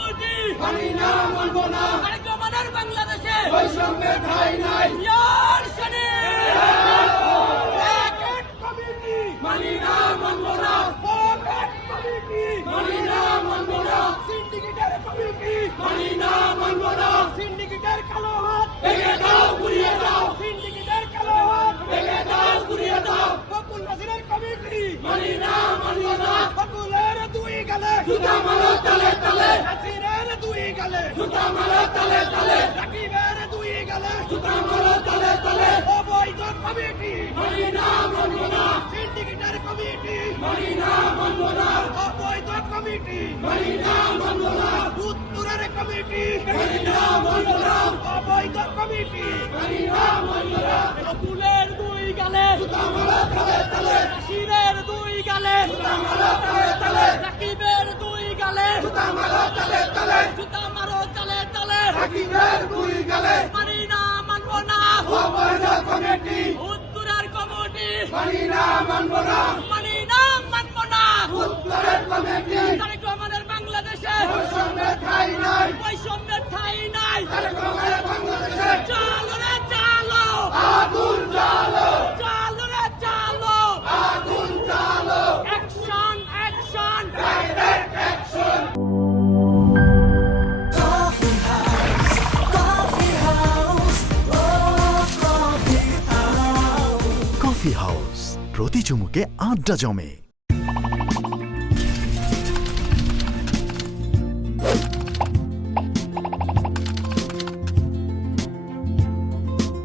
Committee মানি না মানব না তারেক রহমানের বাংলাদেশে বৈষম্যের ঠাঁই নাই ইয়ার শরীফ ব্র্যাকেট কমিটি মানি না মানব না ব্র্যাকেট কমিটি মানি না মানব না সিন্ডিকেটের কমিটি মানি না মানব না সিন্ডিকেটের কালো হাত ভেঙে দাও গুড়িয়ে দাও সিন্ডিকেটের কালো হাত ভেঙে দাও গুড়িয়ে দাও বকুল নাজিরের কমিটি মানি না মানব না বকুলের দুই গালে জুতা মারো তালে তালে নাজিরের দুই গালে জুতা মারো তালে তালে রাকিবের দুই গালে জুতা মারো তালে তালে অবৈধ কমিটি মানি না মানব না সিন্ডিকেটের কমিটি মানি না মানব না অবৈধ কমিটি মানি না মানব না উত্তরের কমিটি মানি না মানব না অবৈধ কমিটি মানি না মানব না বকুলের দুই গালে জুতা মারো তালে তালে নাসিরের দুই গালে জুতা মারো তালে তালে রাকিবের দুই গালে জুতা মারো তালে তালে জুতা মারো তালে তালে রাকিবের দুই গালে মানি না মানব না অবৈধ কমিটি উত্তরের কমিটি মানি না মানব না মানি না মানব না উত্তরের কমিটি তারেক রহমানের বাংলাদেশে বৈষম্যের ঠাঁই নাই বৈষম্যের ঠাঁই নাই তারেক রহমানের বাংলাদেশে চলো রে চলো আগুন জ্বালো চলো রে চলো আগুন জ্বালো action action direct action Coffee House, Coffee House, oh Coffee House. Coffee house প্রতি চুমুকে আড্ডা জমে।